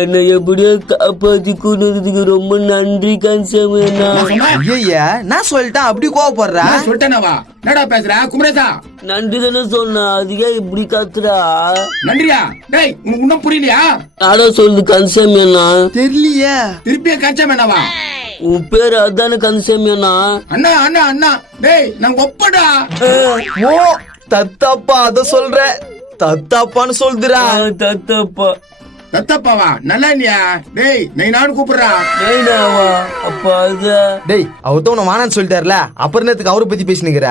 என்னை எப்படியோ காப்பாத்தி கொண்டதுக்கு ரொம்ப நன்றி கன்சமேனா. ஐயா நான் சொல்லிட்டேன் அப்படி கோவப்படுறா. சொல்லிட்டேனவா என்னடா பேசுற குமரேசா? நன்றி தானே சொன்னா, அதுக்கே இப்படி கத்துறா? நன்றியா? டேய் உனக்கு இன்னும் புரியலையா? யாரோ சொல்லுது கன்சமேனா? தெரியலையே. திருப்பிய கன்சமேனாவா? உன் பேரு அதானே கன்சமேனா? அண்ணா அண்ணா அண்ணா டேய் நான் ஒப்படா. ஓ தத்தப்பா அத சொல்ற. தத்தப்பான்னு சொல்லுறா. தத்தப்பா தத்தப்பாவா? நல்லா இல்லையா? டேய் நானும் கூப்பிடுறா. நைனாவா? அப்பா அது டேய் அவர்தான் உன வானான்னு சொல்லிட்டாருல, அப்புறம் நேத்துக்கு அவரை பத்தி பேசினுக்கிற.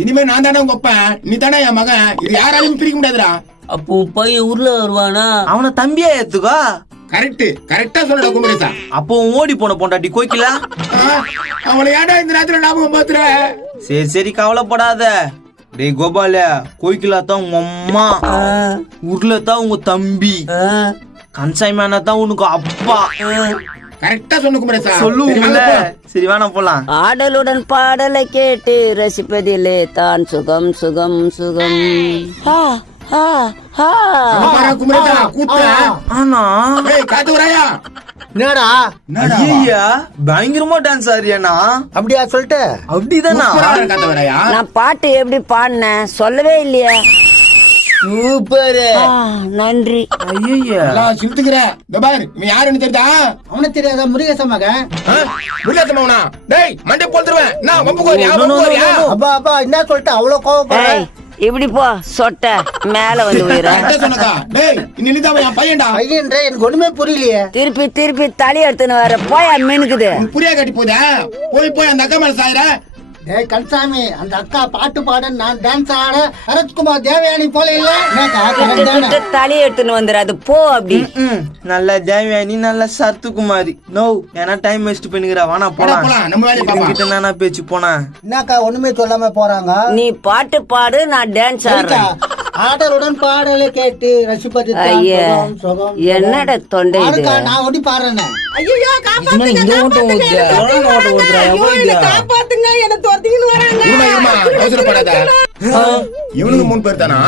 இனிமே நான் தானே உங்க அப்பன், நீ தானே என் மகன். இது யாராலையும் பிரிக்க முடியாதுடா. அப்போ உன் பையன் ஊர்ல வருவானா? அவனை தம்பியா ஏத்துக்கோ. கரெக்டா சொல்லுடா குமரேசா. அப்போ ஓடி போன பொண்டாட்டி கோய்க்கல. அவளை ஏடா இந்த நேரத்துல ஞாபகம் பாத்துற? சரி கவலைப்படாத. டேய் கோபால, கோய்க்கலா தான் உங்க அம்மா, ஊர்ல தான் உங்க தம்பி, கன்சைமேனா தான் உனக்கு அப்பா. கரெக்டா சொன்ன குமரேசா. சொல்லுவோம்ல. சரி வேணா போலாம். ஆடலுடன் பாடலை கேட்டு ரசிப்பதிலே தான் சுகம் சுகம் சுகம். குமரேசா கூத்து. ஆனா காத்து வராயா? என்னடா ஐயா பயங்கரமா டான்ஸ் ஆறியானா? அப்படியா சொல்லிட்டு? அப்படிதானா? காத்து வராயா? நான் பாட்டு எப்படி பாடினேன் சொல்லவே இல்லையா? சூப்பர். நன்றி. ஐயா சிலுத்துக்கிற பாரு. இவன் யாருன்னு தெரியுதா? அவனுக்கு தெரியாதா? முருகேச மகன். முருகேசமாவனா? டேய் மண்டை போட்டுருவேன். நான் வம்பு கோரியா? அப்பா அப்பா என்ன சொல்லிட்டு அவ்வளவு கோவப்படுற? இப்படி போ சொட்ட மேல வந்து சொன்னதா? டேய் இன்னிதான் என் பையன்டா. பையன்ற எனக்கு ஒண்ணுமே புரியலையே. திருப்பி திருப்பி தலை எடுத்துன்னு வர போய் மீனுக்குது. புரியா கட்டி போதா? போய் அந்த அக்கா மேல சாயிர. டேய் கன்சாமி, அந்த அக்கா பாட்டு பாட, நான் டான்ஸ் ஆட சரத்குமார் தேவயானி போல இல்ல. தலையை எடுத்துன்னு வந்துடாது போ. அப்படி நல்ல தேவயானி நல்ல சத்துக்குமாரி. நோ ஏன்னா டைம் வேஸ்ட் பண்ணிக்கிறா. வானா போலாம். நம்ம வேலையை பாப்போம். கிட்ட நானா பேச்சு போனா என்னக்கா ஒண்ணுமே சொல்லாம போறாங்க? நீ பாட்டு பாடு, நான் டான்ஸ் ஆடுறேன். ஆடலுடன் பாடலை கேட்டு ரசிப்பது ஐயா என்னடா தொண்டை இது? நான் ஒடி பாடுறேன். ஐயோ காப்பாத்துங்க என்ன துரத்தின்னு வராங்க. அவசரப்படாத. இவனுக்கு 3 பேர் தானா?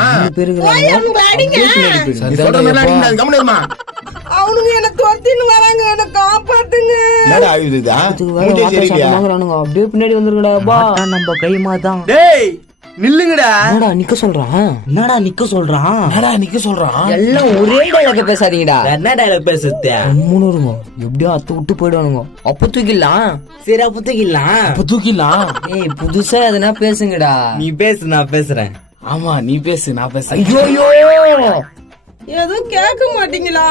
கவனிமா அவனுங்க என்ன துரத்தின்னு வராங்க. என்ன காப்பாத்துங்க. அப்படியே பின்னாடி வந்துருங்கடா. நம்ம கைமா தான். டேய் நில்லுங்கடா. என்னடா நிக்க சொல்றான்? எல்லாம் ஒரே டைலாக் பேசாதீங்கடா. என்ன டைலாக் பேசுறது? முன்னூறுங்க எப்படியோ அத்து விட்டு போயிடுவானுங்க. அப்ப தூக்கிடலாம். சரி அப்ப தூக்கிடலாம். ஏய் புதுசா எதுனா பேசுங்கடா. நீ பேசு நான் பேசுறேன். ஆமா நீ பேசு நான் பேசுறேன். ஐயோ எதுவும் கேட்க மாட்டீங்களா?